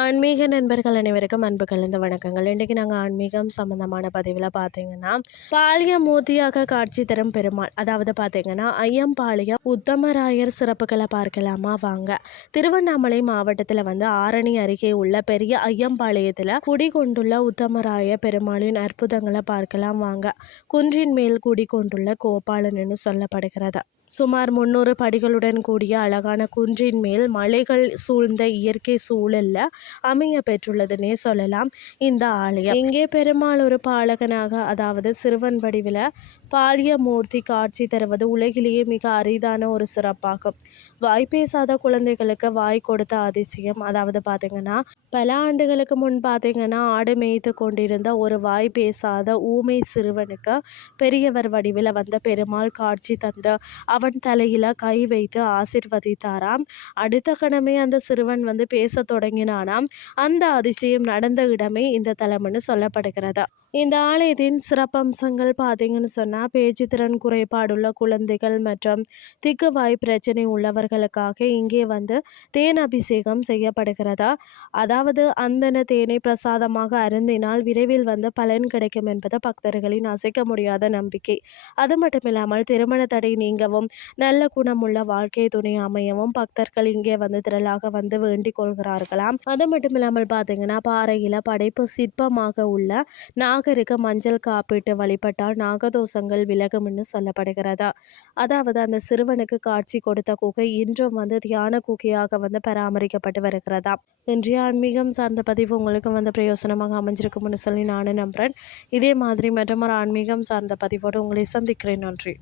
ஆன்மீக நண்பர்கள் அனைவருக்கும் அன்பு கலந்த வணக்கங்கள். இன்றைக்கி நாங்கள் ஆன்மீகம் சம்மந்தமான பதிவில் பார்த்தீங்கன்னா, பாலியமூர்த்தியாக காட்சி தரும் பெருமாள், அதாவது பார்த்தீங்கன்னா ஐயம்பாளையம் உத்தமராயர் சிறப்புகளை பார்க்கலாமா வாங்க. திருவண்ணாமலை மாவட்டத்தில் ஆரணி அருகே உள்ள பெரிய ஐயம்பாளையத்தில் குடிகொண்டுள்ள உத்தமராய பெருமாளின் அற்புதங்களை பார்க்கலாம் வாங்க. குன்றின் மேல் குடிகொண்டுள்ள கோபாலன் சொல்லப்படுகிறது. சுமார் 300 படிகளுடன் கூடிய அழகான குன்றின் மேல் மலைகள் சூழ்ந்த இயற்கை சூழல்ல அமைய பெற்றுள்ளதுன்னே சொல்லலாம் இந்த ஆலயம். இங்கே பெருமாள் ஒரு பாலகனாக, அதாவது சிறுவன் வடிவில் பாலியமூர்த்தி காட்சி தருவது உலகிலேயே மிக அரிதான ஒரு சிறப்பாகும். வாய் பேசாத குழந்தைகளுக்கு வாய் கொடுத்த அதிசயம். அதாவது பார்த்தீங்கன்னா, பல ஆண்டுகளுக்கு முன் பார்த்தீங்கன்னா, ஆடு மேய்த்து கொண்டிருந்த ஒரு வாய் பேசாத ஊமை சிறுவனுக்கு பெரியவர் வடிவில் வந்த பெருமாள் காட்சி தந்து அவன் தலையில கை வைத்து ஆசிர்வதித்தாராம். அடுத்த கணமே அந்த சிறுவன் பேச தொடங்கினானாம். அந்த அதிசயம் நடந்த இடமே இந்த தலம்னு சொல்லப்படுகிறது. இந்த ஆலயத்தின் சிறப்பம்சங்கள் பார்த்தீங்கன்னு சொன்னால், பேச்சு திறன் குறைபாடுள்ள குழந்தைகள் மற்றும் திக்குவாய் பிரச்சனை உள்ளவர்களுக்காக இங்கே தேன் அபிஷேகம் செய்யப்படுகிறதா. அதாவது அந்தன தேனை பிரசாதமாக அருந்தினால் விரைவில் பலன் கிடைக்கும் என்பது பக்தர்களின் அசைக்க முடியாத நம்பிக்கை. அது மட்டும் இல்லாமல் திருமண தடை நீங்கவும் நல்ல குணமுள்ள வாழ்க்கை துணை அமையவும் பக்தர்கள் இங்கே திரளாக வேண்டிக் கொள்கிறார்களாம். அது மட்டும் இல்லாமல் பார்த்தீங்கன்னா, பாறையில் படைப்பு சிற்பமாக உள்ள நாகருக்கு மஞ்சள் காப்பிட்டு வழிபட்டால் நாகதோஷங்கள் விலகும்னு சொல்லப்படுகிறதா. அதாவது அந்த சிறுவனுக்கு காட்சி கொடுத்த குகை இன்றும் தியான குகையாக பராமரிக்கப்பட்டு வருகிறதா. இன்றைய ஆன்மீகம் சார்ந்த பதிவு உங்களுக்கு பிரயோசனமாக அமைஞ்சிருக்கும்னு சொல்லி நானும் நம்புகிறேன். இதே மாதிரி மற்றும் ஒரு ஆன்மீகம் சார்ந்த பதிவோடு உங்களை சந்திக்கிறேன். நன்றி.